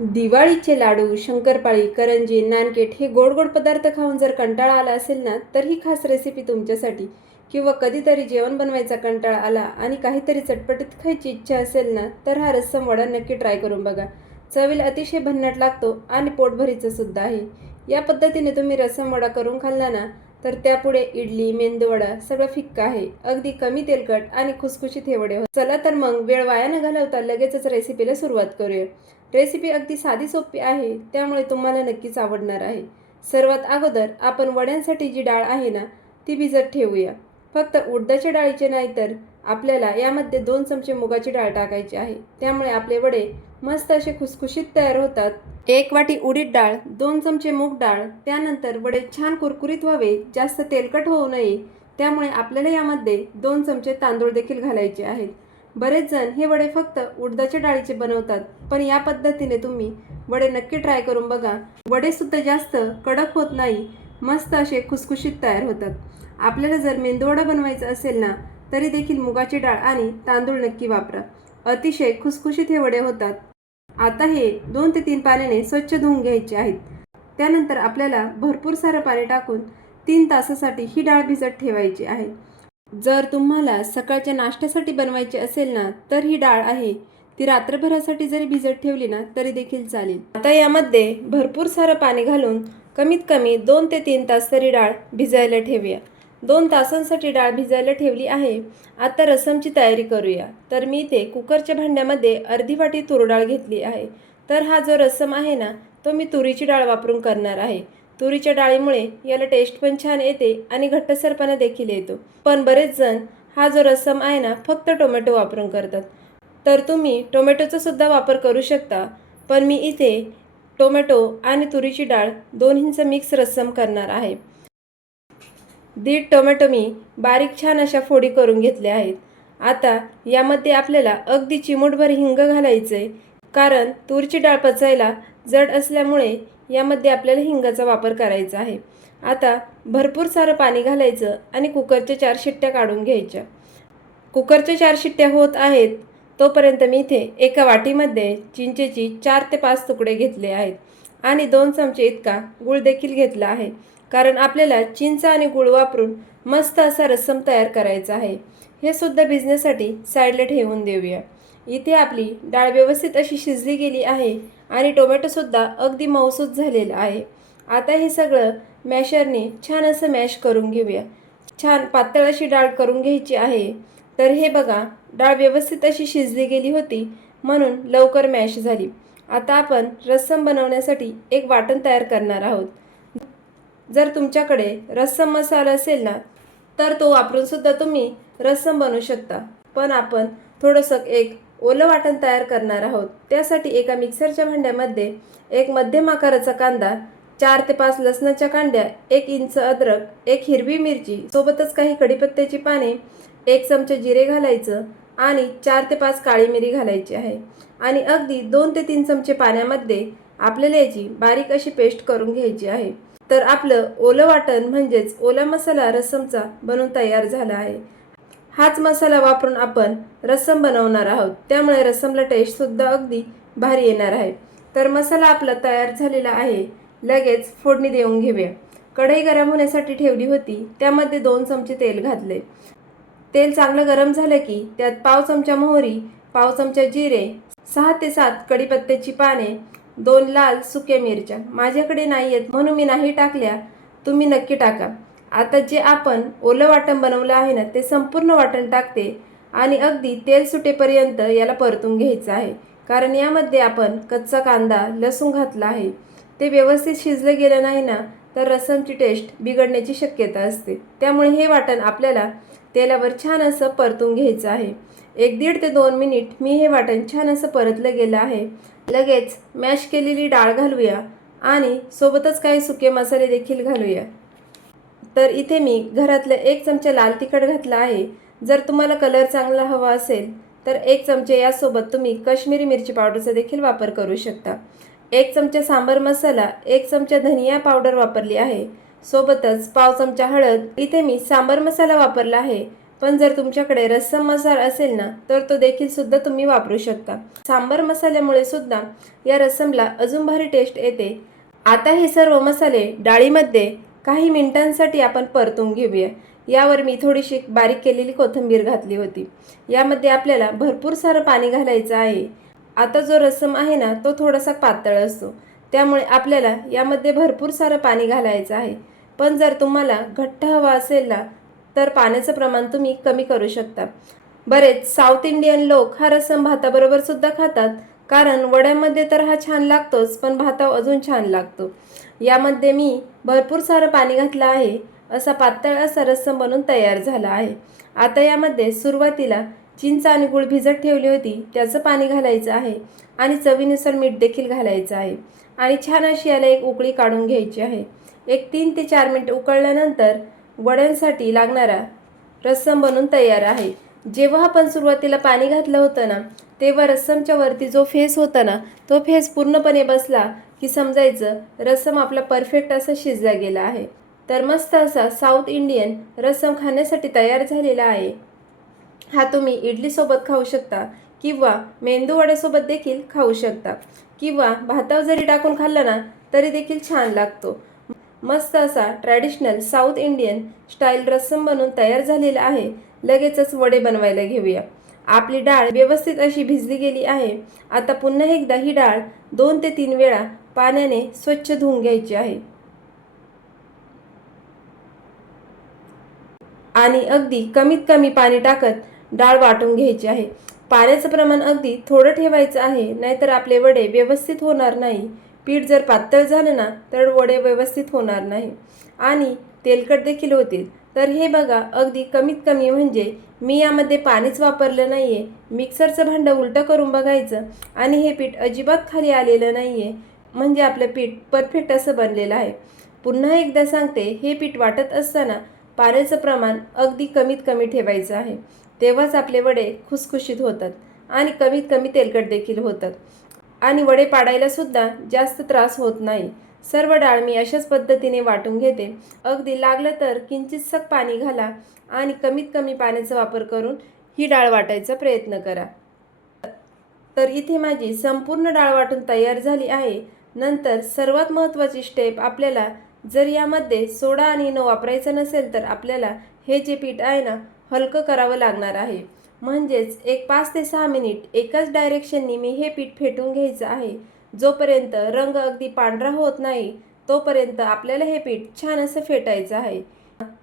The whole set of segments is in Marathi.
दिवाळीचे लाडू शंकरपाळी करंजी नानकेट हे गोड गोड पदार्थ खाऊन जर कंटाळा आला असेल ना तर ही खास रेसिपी तुमच्यासाठी. किंवा कधीतरी जेवण बनवायचा कंटाळा आला आणि काहीतरी चटपटीत खायची इच्छा असेल ना तर हा रस्सम वडा नक्की ट्राय करून बघा. चवीला अतिशय भन्नाट लागतो आणि पोटभरीचं सुद्धा आहे. या पद्धतीने तुम्ही रस्सम वडा करून खाल्ला ना तर त्यापुढे इडली मेंदूवडा सगळं फिक्का आहे. अगदी कमी तेलकट आणि खुसखुशीत हे वडे हो- चला तर मग वेळ वाया न घालवता लगेचच रेसिपीला सुरुवात करूया. रेसिपी अगदी साधी सोपी आहे त्यामुळे तुम्हाला नक्कीच आवडणार आहे. सर्वात अगोदर आपण वड्यांसाठी जी डाळ आहे ना ती भिजत ठेवूया. फक्त उडदाच्या डाळीचे नाही तर आपल्याला यामध्ये दोन चमचे मुगाची डाळ टाकायची आहे. त्यामुळे आपले वडे मस्त असे खुसखुशीत तयार होतात. एक वाटी उडीद डाळ दोन चमचे मूग डाळ त्यानंतर वडे छान कुरकुरीत व्हावे जास्त तेलकट होऊ नये. त्यामुळे आपल्याला यामध्ये दोन चमचे तांदूळ देखील घालायचे आहेत. बरेच जण हे वडे फक्त उडदाच्या डाळीचे बनवतात पण या पद्धतीने तुम्ही वडे नक्की ट्राय करून बघा. वडे सुद्धा जास्त कडक होत नाही मस्त असे खुसखुशीत तयार होतात. आपल्याला जर मेंदूवडा बनवायचा असेल ना तरी देखील मुगाची डाळ आणि तांदूळ नक्की वापरा. अतिशय खुसखुशीत हे वडे होतात. आता हे दोन ते तीन पाण्याने स्वच्छ धुवून घ्यायचे आहेत. त्यानंतर आपल्याला भरपूर सारं पाणी टाकून तीन तासासाठी ही डाळ भिजत ठेवायची आहे. जर तुम्हाला सकाळच्या नाश्त्यासाठी बनवायची असेल ना तर ही डाळ आहे. ती रात्रभरासाठी जरी भिजत ठेवली ना तरी देखील चालेल. आता यामध्ये भरपूर सारं पाणी घालून कमीत कमी दोन ते तीन तास तरी डाळ भिजायला ठेवूया. दोन तासांसाठी डाळ भिजायला ठेवली आहे. आता रसमची तयारी करूया. तर मी इथे कुकरच्या भांड्यामध्ये अर्धी वाटी तूर डाळ घेतली आहे. तर हा जो रसम आहे ना तो मी तुरीची डाळ वापरून करणार आहे. तुरीच्या डाळीमुळे याला टेस्ट पण छान येते आणि घट्टसरपणा देखील येतो. पण बरेच जण हा जो रस्सम आहे ना फक्त टोमॅटो वापरून करतात. तर तुम्ही टोमॅटोचा सुद्धा वापर करू शकता पण मी इथे टोमॅटो आणि तुरीची डाळ दोन्हींचा मिक्स रस्सम करणार आहे. दीड टोमॅटो मी बारीक छान अशा फोडी करून घेतल्या आहेत. आता यामध्ये आपल्याला अगदी चिमूटभर हिंग घालायचं आहे कारण तूरची डाळ पचायला जड असल्यामुळे यामध्ये आपल्याला हिंगाचा वापर करायचा आहे. आता भरपूर सारं पाणी घालायचं आणि कुकरच्या चार शिट्ट्या काढून घ्यायच्या. कुकरच्या चार शिट्ट्या होत आहेत तोपर्यंत मी इथे एका वाटीमध्ये चिंचेची चार ते पाच तुकडे घेतले आहेत आणि दोन चमचे इतका गूळ देखील घेतला आहे. कारण आपल्याला चिंच आणि गूळ वापरून मस्त असा रस्सम तयार करायचा आहे. हे सुद्धा भिजण्यासाठी साईडला ठेवून देऊया. इथे आपली डाळ व्यवस्थित अशी शिजली गेली आहे आणि टोमॅटोसुद्धा अगदी मऊसूत झालेला आहे. आता हे सगळं मॅशरने छान असं मॅश करून घेऊया. छान पातळ अशी डाळ करून घ्यायची आहे. तर हे बघा डाळ व्यवस्थित अशी शिजली गेली होती म्हणून लवकर मॅश झाली. आता आपण रस्सम बनवण्यासाठी एक वाटण तयार करणार आहोत. जर तुमच्याकडे रस्सम मसाला असेल ना तर तो वापरूनसुद्धा तुम्ही रस्सम बनवू शकता. पण आपण थोडंसं एक ओलं वाटण तयार करणार आहोत. त्यासाठी एका मिक्सरच्या भांड्यामध्ये एक मध्यम आकाराचा कांदा चार ते पाच लसणाच्या कांड्या एक इंच अद्रक एक हिरवी मिरची सोबतच काही कढीपत्त्याची पाने एक चमचे जिरे घालायचं आणि चार ते पाच काळी मिरी घालायची आहे. आणि अगदी दोन ते तीन चमचे पाण्यामध्ये आपल्याला याची बारीक अशी पेस्ट करून घ्यायची आहे. तर आपलं ओलं वाटण म्हणजेच ओला मसाला रसमचा बनून तयार झाला आहे. हाच मसाला वापरून आपण रस्सम बनवणार आहोत. त्यामुळे रसमला टेस्टसुद्धा अगदी भारी येणार आहे. तर मसाला आपला तयार झालेला आहे. लगेच फोडणी देऊन घेऊया. कढई गरम होण्यासाठी ठेवली होती. त्यामध्ये दोन चमचे तेल घातले. तेल चांगलं गरम झालं की त्यात पाव चमचा मोहरी पाव चमचा जिरे सहा ते सात कढीपत्त्याची पाने दोन लाल सुक्या मिरच्या. माझ्याकडे नाही आहेत म्हणून मी नाही टाकल्या. तुम्ही नक्की टाका. आता जे आपण ओलं वाटण बनवलं आहे ना ते संपूर्ण वाटण टाकते आणि अगदी तेल सुटेपर्यंत याला परतून घ्यायचं आहे. कारण यामध्ये आपण कच्चा कांदा लसूण घातला आहे. ते व्यवस्थित शिजलं गेलं नाही ना तर रसमची टेस्ट बिघडण्याची शक्यता असते. त्यामुळे हे वाटण आपल्याला तेलावर छान असं परतून घ्यायचं आहे. एक दीड ते दोन मिनिट मी हे वाटण छान असं परतलं गेलं आहे. लगेच मॅश केलेली डाळ घालूया आणि सोबतच काही सुके मसाले देखील घालूया. तर इथे मी घरातलं एक चमचा लाल तिखट घातला आहे. जर तुम्हाला कलर चांगला हवा असेल तर एक चमचे यासोबत तुम्ही कश्मीरी मिरची पावडरचा देखील वापर करू शकता. एक चमचा सांबर मसाला एक चमचा धनिया पावडर वापरली आहे. सोबतच पाव चमचा हळद. इथे मी सांबर मसाला वापरला आहे. पण जर तुमच्याकडे रस्सम मसाला असेल ना तर तो देखील सुद्धा तुम्ही वापरू शकता. सांबर मसाल्यामुळे सुद्धा या रस्समला अजून भारी टेस्ट येते. आता हे सर्व मसाले डाळीमध्ये काही मिनिटांसाठी आपण परतून घेऊया. यावर मी थोडीशी बारीक केलेली कोथिंबीर घातली होती. यामध्ये आपल्याला भरपूर सारं पाणी घालायचं आहे. आता जो रसम आहे ना तो थोडासा पातळ असतो. त्यामुळे आपल्याला यामध्ये भरपूर सारं पाणी घालायचं आहे. पण जर तुम्हाला घट्ट हवा असेल ना तर पाण्याचं प्रमाण तुम्ही कमी करू शकता. बरेच साऊथ इंडियन लोक हा रसम भाताबरोबर सुद्धा खातात. कारण वड्यामध्ये तर हा छान लागतोच पण भाताव अजून छान लागतो. यामध्ये मी भरपूर सारं पाणी घातलं आहे असा पातळ असा रस्सम बनून तयार झाला आहे. आता यामध्ये सुरुवातीला चिंच आणि गुळ भिजत ठेवली होती त्याचं पाणी घालायचं आहे आणि चवीनुसार मीठ देखील घालायचं आहे. आणि छान अशी याला एक उकळी काढून घ्यायची आहे. एक तीन ते चार मिनिट उकळल्यानंतर वड्यांसाठी लागणारा रस्सम बनून तयार आहे. जेव्हा आपण सुरुवातीला पाणी घातलं होतं ना तेव्हा रस्समच्या वरती जो फेस होता ना तो फेस पूर्णपणे बसला की समजायचं रस्सम आपला परफेक्ट असा शिजला गेला आहे. तर मस्त असा साऊथ इंडियन रस्सम खाण्यासाठी तयार झालेला आहे. हा तुम्ही इडलीसोबत खाऊ शकता किंवा मेंदू वड्यासोबत देखील खाऊ शकता. किंवा भातावर जरी टाकून खाल्ला ना तरी देखील छान लागतो. मस्त असा traditional south Indian style rasam बनून तयार झालेला आहे. लगेचच वडे बनवायला घेऊया. आपली डाळ व्यवस्थित अशी भिजली गेली आहे. आता पुन्हा एकदा ही डाळ दोन ते तीन वेळा पाण्याने स्वच्छ धुवून घ्यायची आहे. आणि अगदी कमीत कमी पाणी टाकत डाळ वाटून घ्यायची आहे. पाण्याचं प्रमाण अगदी थोडं ठेवायचं आहे नाहीतर आपले वडे व्यवस्थित होणार नाही. पीठ जर पातळ झालं ना तर वडे व्यवस्थित होणार नाही. आणि तेलकट देखील होतील. तर हे बघा अगदी कमीत कमी म्हणजे मी यामध्ये पाणीच वापरलं नाही आहे मिक्सरचं भांडं उलटं करून बघायचं आणि हे पीठ अजिबात खाली आलेलं नाही आहे म्हणजे आपलं पीठ परफेक्ट असं बनलेलं आहे. पुन्हा एकदा सांगते हे पीठ वाटत असताना पाण्याचं प्रमाण अगदी कमीत कमी ठेवायचं आहे. तेव्हाच आपले वडे खुसखुशीत होतात आणि कमीत कमी तेलकट देखील होतात. आणि वडे पाडायलासुद्धा जास्त त्रास होत नाही. सर्व डाळ मी अशाच पद्धतीने वाटून घेते. अगदी लागलं तर किंचितसक पाणी घाला आणि कमीत कमी पाण्याचा वापर करून ही डाळ वाटायचा प्रयत्न करा. तर इथे माझी संपूर्ण डाळ वाटून तयार झाली आहे. नंतर सर्वात महत्त्वाची स्टेप आपल्याला जर यामध्ये सोडा आणि इनो वापरायचं नसेल तर आपल्याला हे जे पीठ आहे ना हलकं करावं लागणार आहे. म्हणजेच एक पाच ते सहा मिनिट एकाच डायरेक्शननी मी हे पीठ फेटून घ्यायचं आहे. जोपर्यंत रंग अगदी पांढरा होत नाही तोपर्यंत आपल्याला हे पीठ छान असं फेटायचं आहे.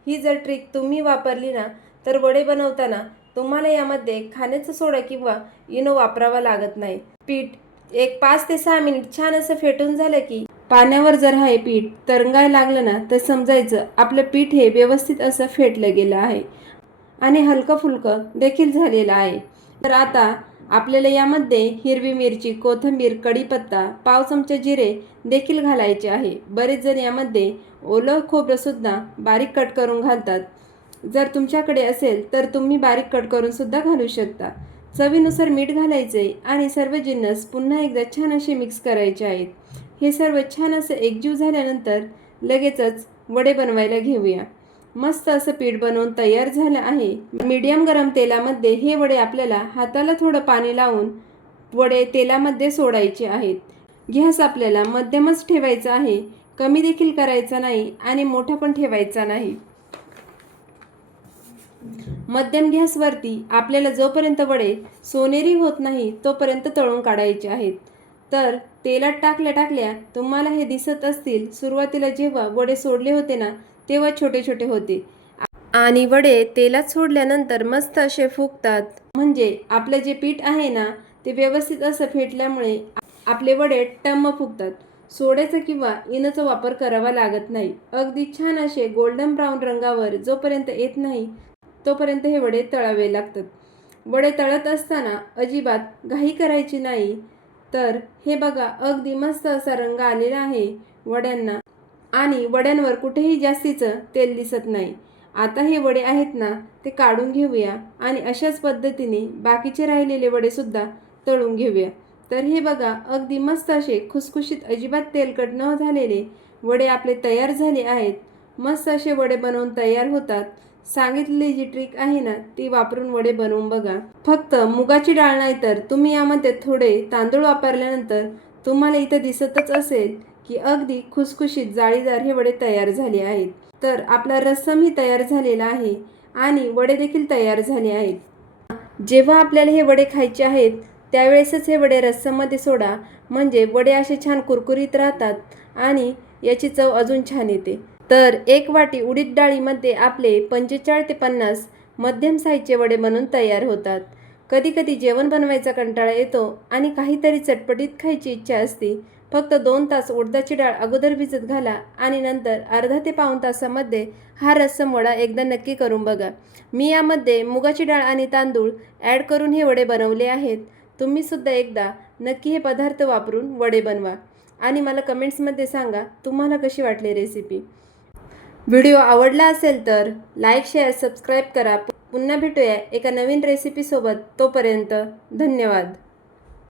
ही जर ट्रिक तुम्ही वापरली ना तर वडे बनवताना तुम्हाला यामध्ये खाण्याचा सोडा किंवा इनो वापरावा लागत नाही. पीठ एक पाच ते सहा मिनिट छान असं फेटून झालं की पाण्यावर जर हे पीठ तरंगायला लागलं ना तर समजायचं आपलं पीठ हे व्यवस्थित असं फेटलं गेलं आहे. आणि हलकं फुलकं देखील झालेलं आहे. तर आता आपल्याला यामध्ये हिरवी मिरची कोथिंबीर कढीपत्ता पाव चमचा जिरे देखील घालायचे आहे. बरेच जण यामध्ये ओलं खोबरंसुद्धा बारीक कट करून घालतात. जर तुमच्याकडे असेल तर तुम्ही बारीक कट करूनसुद्धा घालू शकता. चवीनुसार मीठ घालायचे आणि सर्व जिन्नस पुन्हा एकदा छान असे मिक्स करायचे आहेत. हे सर्व छान असं एकजीव झाल्यानंतर लगेचच वडे बनवायला घेऊया. मस्त असं पीठ बनवून तयार झालं आहे. मीडियम गरम तेलामध्ये हे वडे आपल्याला हाताला थोडं पाणी लावून वडे तेलामध्ये सोडायचे आहेत. गॅस आपल्याला मध्यमच ठेवायचा आहे. कमी देखील करायचा नाही आणि मोठा पण ठेवायचा नाही. मध्यम गॅसवरती आपल्याला जोपर्यंत वडे सोनेरी होत नाही तोपर्यंत तळून काढायचे आहेत. तर तेलात टाकल्या टाकल्या तुम्हाला हे दिसत असतील सुरुवातीला जेव्हा वडे सोडले होते ना तेव्हा छोटे छोटे होते. आणि वडे तेलात सोडल्यानंतर मस्त असे फुगतात. म्हणजे आपलं जे पीठ आहे ना ते व्यवस्थित असं फेटल्यामुळे आपले वडे टम्म फुगतात. सोड्याचा किंवा इनोचा वापर करावा लागत नाही. अगदी छान असे गोल्डन ब्राऊन रंगावर जोपर्यंत येत नाही तोपर्यंत हे वडे तळावे लागतात. वडे तळत असताना अजिबात घाई करायची नाही. तर हे बघा अगदी मस्त असा रंग आलेला आहे वड्यांना. आणि वड्यांवर कुठेही जास्तीचं तेल दिसत नाही. आता हे वडे आहेत ना ते काढून घेऊया आणि अशाच पद्धतीने बाकीचे राहिलेले वडेसुद्धा तळून घेऊया. तर हे बघा अगदी मस्त असे खुसखुशीत अजिबात तेलकट न झालेले वडे आपले तयार झाले आहेत. मस्त असे वडे बनवून तयार होतात. सांगितलेली जी ट्रिक आहे ना ती वापरून वडे बनवून बघा. फक्त मुगाची डाळ नाही तर तुम्ही यामध्ये थोडे तांदूळ वापरल्यानंतर तुम्हाला इथं दिसतच असेल की अगदी खुसखुशीत जाळीदार हे वडे तयार झाले आहेत. तर आपला रस्समही तयार झालेला आहे आणि वडे देखील तयार झाले आहेत. जेव्हा आपल्याला हे वडे खायचे आहेत त्यावेळेसच हे वडे रस्सममध्ये सोडा. म्हणजे वडे असे छान कुरकुरीत राहतात आणि याची चव अजून छान येते. तर एक वाटी उडीद डाळीमध्ये आपले पंचेचाळीस ते पन्नास मध्यम साईजचे वडे बनून तयार होतात. कधीकधी जेवण बनवायचा कंटाळा येतो आणि काहीतरी चटपटीत खायची इच्छा असते. फक्त दोन तास उडदाची डाळ अगोदर भिजत घाला आणि नंतर अर्धा ते पाऊण तासामध्ये हा रस्सम वडा एकदा नक्की करून बघा. मी यामध्ये मुगाची डाळ आणि तांदूळ ॲड करून हे वडे बनवले आहेत. तुम्हीसुद्धा एकदा नक्की हे पदार्थ वापरून वडे बनवा. आणि मला कमेंट्समध्ये सांगा तुम्हाला कशी वाटली रेसिपी. व्हिडिओ आवडला असेल तर लाईक शेअर सबस्क्राईब करा. पुन्हा भेटूया एका नवीन रेसिपीसोबत. तोपर्यंत धन्यवाद.